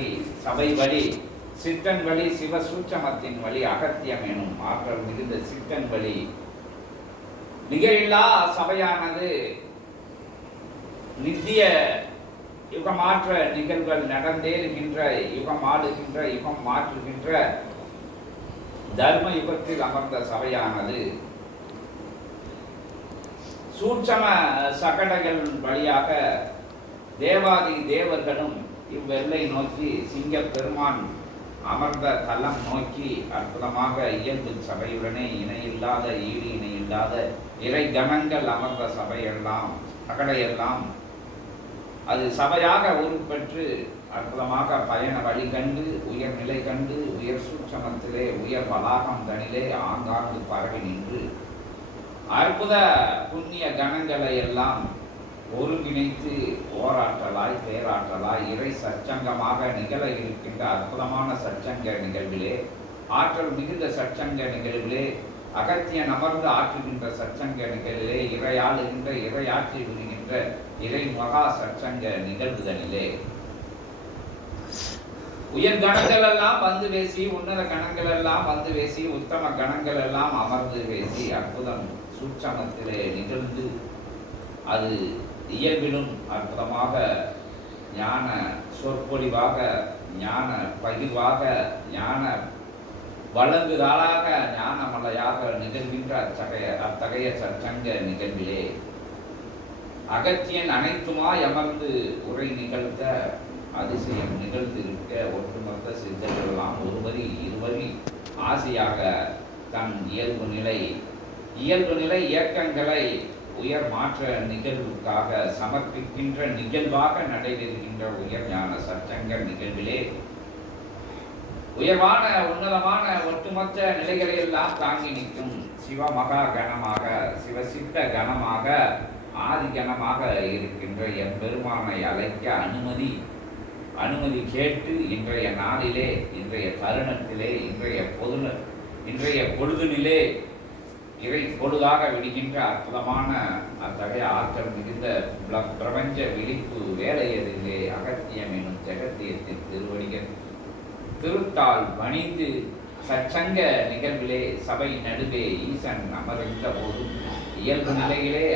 வழி சபை வழி சித்தன் வழி சிவசூட்சமத்தின் வழி அகத்தியம் எனும் ஆற்றல் மிகுந்த சித்தன் வழி நிகரில்லா சபையானது நித்திய யுகமாற்ற நிகழ்வுகள் நடந்தேறுகின்ற யுகம் ஆடுகின்ற யுகம் மாற்றுகின்ற தர்ம யுகத்தில் அமர்ந்த சபையானது சூட்சம சகடங்கள் வழியாக தேவாதி தேவர்களும் இவ்வெல்லை நோக்கி சிங்க பெருமான் அமர்ந்த தலம் நோக்கி அற்புதமாக இயல்பு சபையுடனே இணையில்லாத ஈடு இணையில்லாத இறை கணங்கள் அமர்ந்த சபையெல்லாம் சகடையெல்லாம் அது சபையாக உருப்பெற்று அற்புதமாக பயண வழி கண்டு உயர்நிலை கண்டு உயர் சூட்சமத்திலே உயர் வளாகம் தனிலே ஆங்காங்கு பரவி நின்று அற்புத புண்ணிய கணங்களை எல்லாம் ஒருங்கிணைத்து ஓராற்றலாய் பேராற்றலாய் இறை சச்சங்கமாக நிகழ இருக்கின்ற அற்புதமான சச்சங்க நிகழ்விலே ஆற்றல் மிகுந்த சச்சங்க நிகழ்விலே அகத்தியன் அமர்ந்து ஆற்றுகின்ற சச்சங்க நிகழ்விலே இறையாளுகின்ற இறையாற்றி விடுகின்ற இறை மகா சச்சங்க நிகழ்வுதனிலே உயர் கணங்கள் எல்லாம் வந்து பேசி உன்னத கணங்கள் எல்லாம் வந்து பேசி உத்தம கணங்கள் எல்லாம் அமர்ந்து பேசி அற்புதம் சூட்சமத்திலே நிகழ்ந்து அது இயல்பிலும் அற்புதமாக ஞான சொற்பொழிவாக ஞான பகிர்வாக ஞான வழங்குதாளாக ஞான மலையாக நிகழ்கின்ற அத்தகைய சச்சங்க நிகழ்விலே அகத்தியன் அனைத்துமாய் அமர்ந்து உரை நிகழ்த்த அதிசயம் நிகழ்ந்திருக்க ஒட்டுமொத்த சித்தர்களெல்லாம் ஒருவரி இருவரி ஆசையாக தன் இயல்பு நிலை இயக்கங்களை உயர் மாற்ற நிகழ்வுக்காக சமர்ப்பிக்கின்ற நிகழ்வாக நடைபெறுகின்ற உயர் ஞான சச்சங்க நிகழ்விலே உயர்வான உன்னதமான ஒட்டுமொத்த நிலைகளை எல்லாம் தாங்கி நிற்கும் சிவமகா கணமாக சிவசித்த கணமாக ஆதி கணமாக இருக்கின்ற என் பெருமானை அழைக்க அனுமதி கேட்டு இன்றைய நாளிலே இன்றைய தருணத்திலே இன்றைய பொழுதுனிலே இறை பொழுதாக விடுகின்ற அற்புதமான அத்தகைய ஆற்றல் மிகுந்த பிரபஞ்ச விழிப்பு வேலையதிலே அகத்தியம் எனும் ஜெகத்தியத்தின் திருவடிகள் திருத்தால் பணிந்து சச்சங்க நிகழ்விலே சபை நடுவே ஈசன் அமர்ந்த போதும் இயல்பு நிலையிலே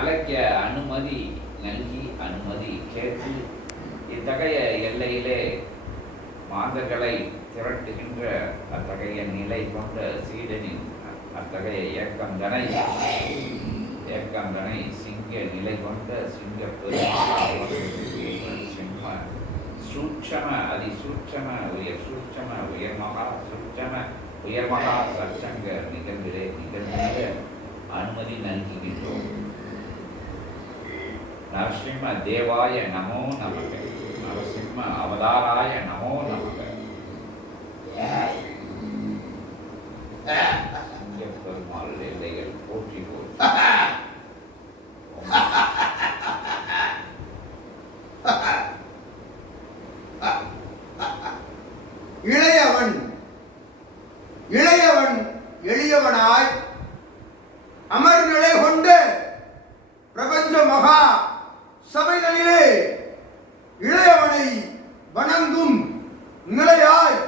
அழைக்க அனுமதி நல்கி அனுமதி கேட்டு இத்தகைய எல்லையிலே மாந்தர்களை திரட்டுகின்ற அத்தகைய நிலை கொண்ட சீடனின் அத்தகைய ஏக்கந்தனை சிங்க நிலை கொண்ட சிங்க சிம்ம சூட்சம அதிசூட்சம உயர் சூட்சம உயர்மகா சச்சங்க நிகழ்விலே நிகழ்ந்த அனுமதி நல்கின்றோம். நரசிம்ம தேவாய நமோ நமக, நரசிம்ம அவதாராய நமோ நமக. பெருமாள் எல்லைகள் போற்றி போற்றி இளையவன் எளியவனாய் அமர்நிலை கொண்ட பிரபஞ்ச மகா சபைகளிலே இளையவனை வணங்கும் நிலையாய்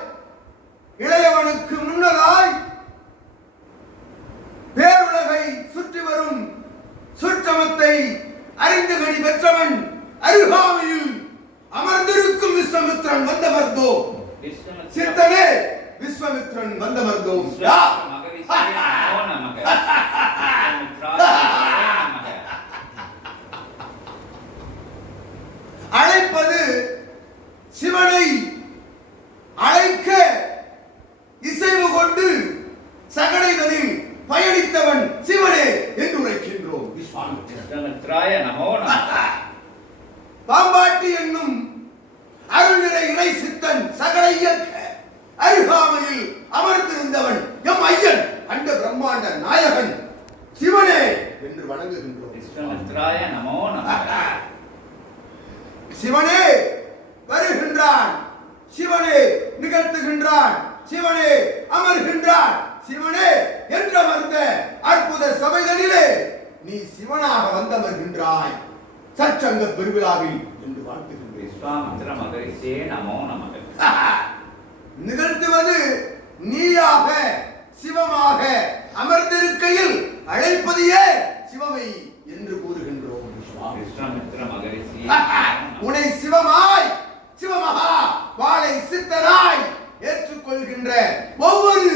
இளையவனுக்கு முன்னதாய் பேருலகை சுற்றி வரும் சுற்றமத்தை அறிந்து கடி பெற்றவன் அருகாமையில் அமர்ந்திருக்கும் விஸ்வமித்ரன் வந்தமர்ந்தோ சித்தனே விஸ்வமித்ரன் வந்தமர்ந்தோ அழைப்பது சிவனை அழைக்க இசைவு கொண்டு சகடைகளில் பயணித்தவன் சிவனே என்று உரைக்கின்றோம். பாம்பாட்டி என்னும் அருள்நிறை இறை சித்தன் சகடை இயக்க அருகாமையில் அமர்ந்திருந்தவன் எம் ஐயன் அண்ட பிரம்மாண்ட நாயகன் சிவனே என்று வணங்குகின்றோம். சிவனே வருகின்றான், சிவனே நிகழ்த்துகின்றான், சிவனே அமர்கின்றான், சிவனே என்றமர்ந்த அற்புத சபைகளிலே நீ சிவனாக வந்தமர்கின்றாய் சச்சங்க பெருவிழாவில் என்று வாழ்த்துகின்றேன். விஸ்வாமித்திர மகரிஷியே நமோ நமக. நிகழ்த்துவது நீயாக சிவமாக அமர்ந்திருக்கையில் அழைப்பதையே சிவமை என்று கூறுகின்றோம். விஸ்வாமித்திர மகரிஷியே உன்னை சிவமாய் சிவமகா வாழை சித்தராய் ஏற்றுக்கொள்கின்ற ஒவ்வொரு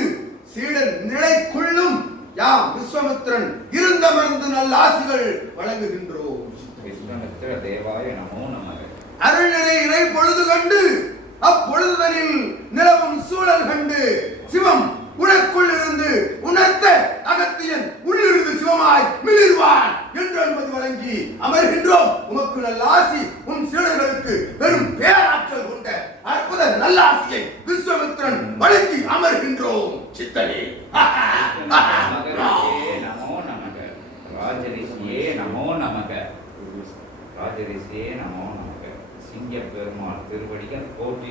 சீடன் நிலைக்குள்ளும் யாம் விஸ்வாமித்திரன் இருந்தமர்ந்து நல்ல ஆசிகள் வழங்குகின்றோம். விஸ்வாமித்திர தேவாய நமோ நமக. அருள்நிறை இறை பொழுது கண்டு அப்பொழுதனில் நிலவும் சூழல் கண்டு சிவம் உனக்குள் இருந்து உணர்த்த அகத்தியன் உள்ளிருந்து சிவமாய் மிளிர்வான் என்று அனுமதி வழங்கி அமர்கின்றோம். உமக்கு நல்ல ஆசி உன் சீடர்களுக்கு பெரும் பேராற்றல் கொண்ட அற்புத நல்ல ஆசியை விஸ்வாமித்திரன் வழங்கி அமர்கின்றோம். சித்தனே மகரிஷியே நமோ நமக. ராஜரிஷியே நமோ நமக. ராஜரிஷியே நமோ நமக. சிங்க பெருமாள் திருவடிகள் போற்றி.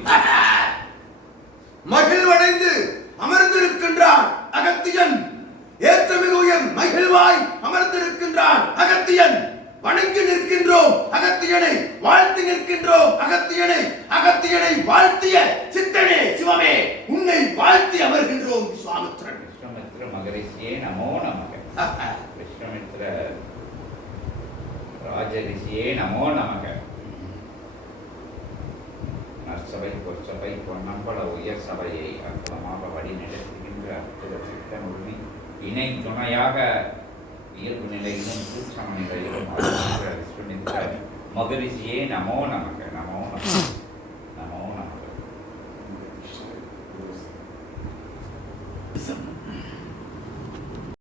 மகிழ்வடைந்து அமர்ந்திருக்கின்றான் அகத்தியன். ஏத்தமிகு உயர் மகிழ்வாய் அமர்ந்திருக்கின்றான் அகத்தியன். வணங்கி நிற்கின்றோம் அகத்தியனை, வாழ்த்தி நிற்கின்றோம் அகத்தியனை. அகத்தியனை வாழ்த்திய சித்தனே சிவமே உன்னை வாழ்த்தி அமர்கின்றோம். விஸ்வாமித்திரன் விஸ்வாமித்திர மகரிஷியே நமோ நமக. விஸ்வாமித்திர ராஜரிஷியே நமோ நமக. நற்சபை பொற்சபை பொன்னம்பல உயர் சபையை அற்புதமாக வழிநடத்துகின்ற அற்புத சித்தன் உறுதி இணை துணையாக இயல்பு நிலையிலும் சூட்சம நிலையிலும் விஸ்வாமித்திர மகரிஷியே நமோ நமக. நமோ நமக.